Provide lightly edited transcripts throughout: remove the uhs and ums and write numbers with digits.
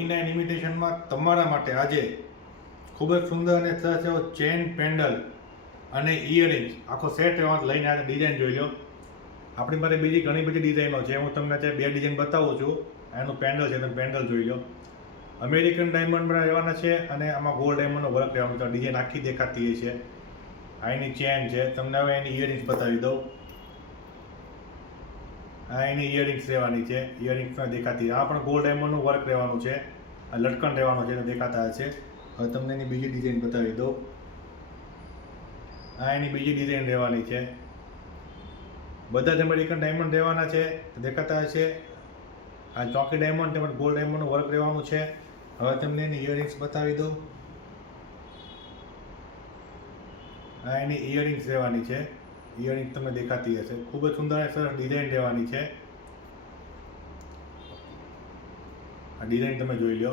E9 ઇમિટેશનમાં તમારા માટે આજે ખૂબ જ સુંદર અને સરસ એવો ચેન પેન્ડલ અને ઇયરિંગ્સ આખો સેટ એવા લઈને આજે ડિઝાઇન જોઈ લો. આપણી પાસે બીજી ઘણી બધી ડિઝાઇનો છે. હું તમને અત્યારે બે ડિઝાઇન બતાવું છું. એનું પેન્ડલ છે, તમે પેન્ડલ જોઈ લો. અમેરિકન ડાયમંડ રહેવાના છે અને આમાં ગોલ્ડ ડાયમંડનો વર્ક રહેવાનો છે. ડિઝાઇન આખી દેખાતી છે. આ એની ચેન છે. તમને હવે એની ઇયરિંગ્સ બતાવી દઉં. આ એની ઇયરિંગ્સ રહેવાની છે. ઇયરિંગ્સમાં દેખાતી આ પણ ગોલ્ડ ડાયમંડનું વર્ક રહેવાનું છે. આ લટકણ રહેવાનું છે, દેખાતા હશે. હવે તમને એની બીજી ડિઝાઇન બતાવી દઉં. આ એની બીજી ડિઝાઇન રહેવાની છે. બધા જ અમેરિકન ડાયમંડ રહેવાના છે, દેખાતા હશે. આ ચોકી ડાયમંડ તેમજ ગોલ્ડ ડાયમંડનું વર્ક રહેવાનું છે. હવે તમને એની ઇયરિંગ્સ બતાવી દઉં. આ એની ઇયરિંગ્સ રહેવાની છે. ઇયરિંગ્સ તમને દેખાતી હશે. ખૂબ જ સુંદર અને સરસ ડિઝાઇન રહેવાની છે. આ ડિઝાઇન તમે જોઈ લો.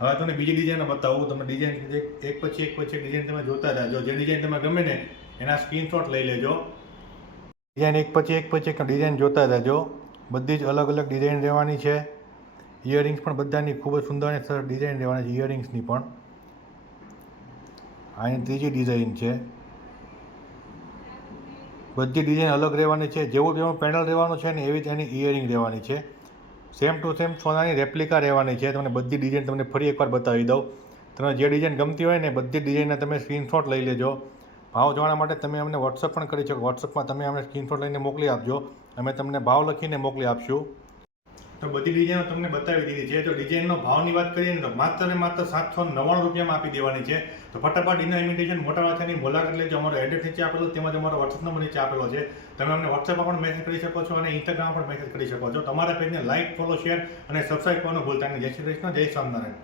હવે તમને બીજી ડિઝાઇન બતાવું. તમે ડિઝાઇન એક પછી એક ડિઝાઇન તમે જોતા જાજો. જે ડિઝાઇન તમે ગમે ને એના સ્ક્રીનશોટ લઈ લેજો. ડિઝાઇન એક પછી એક ડિઝાઇન જોતા જાજો. બધી જ અલગ અલગ ડિઝાઇન રહેવાની છે. ઇયરિંગ્સ પણ બધાની ખૂબ જ સુંદર અને સરસ ડિઝાઇન રહેવાની છે. ઇયરિંગ્સની પણ આની ત્રીજી ડિઝાઇન છે. બધી ડિઝાઇન અલગ રહેવાની છે. જેવું પેન્ડલ રહેવાનું છે ને એવી જ એની ઇયરિંગ રહેવાની છે. સેમ ટુ સેમ સોનાની રેપ્લિકા રહેવાની છે. તમને બધી ડિઝાઇન તમને ફરી એકવાર બતાવી દઉં. તમને જે ડિઝાઇન ગમતી હોય ને બધી ડિઝાઇનના તમે સ્ક્રીનશોટ લઈ લેજો. ભાવ જાણવા માટે તમે અમને વોટ્સઅપ પણ કરી શકો. વોટ્સઅપમાં તમે અમને સ્ક્રીનશોટ લઈને મોકલી આપજો. અમે તમને ભાવ લખીને મોકલી આપશું. તો બધી ડિઝાઇનો તમને બતાવી દીધી છે. તો ડિઝાઇનનો ભાવની વાત કરીએ ને તો માત્ર ને માત્ર 799 રૂપિયામાં આપી દેવાની છે. તો ફટાફટ E9 ઇમિટેશન મોટા વાથાની મુલાકાત લેજો. અમારો એડ્રેસ નીચે આપેલો તેમજ અમારો વોટ્સઅપ નંબર નીચે આપેલો છે. તમે અમને વોટ્સઅપમાં પણ મેસેજ કરી શકો છો અને ઇન્સ્ટાગ્રામમાં પણ મેસેજ કરી શકો છો. તમારા પેજને લાઇક, ફોલો, શેર અને સબસ્ક્રાઇબ કરવાનું ભૂલતા નહીં. જય શ્રી કૃષ્ણ, જય સ્વામિનારાયણ.